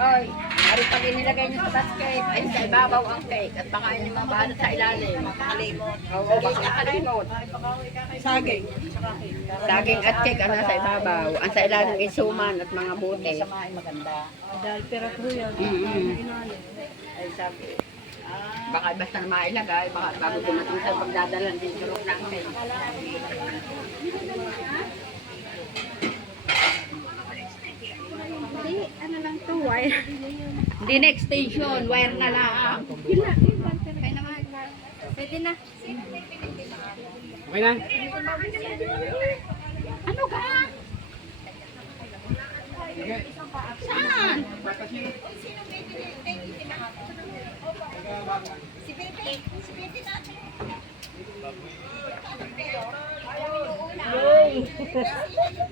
Oy, ari pag inilagay niyo sa basket, ay sa ibabaw ang cake at baka yung mabalot sa ilalim. Makalimot. Oo, baka makalimot. Saging. Saging at cake ano sa ibabaw. Ang sa ilalim ay suman at mga buti. Samain maganda. Dahil pera ko yan. Ay sabi, baka basta na mailagay, baka bago dumating sa pagdadalan din tulog ng cake. Hindi, ano lang to, wire. Hindi next station, wire na lang. Kaya naman. Pwede na. Okay na? Ano ka? Saan?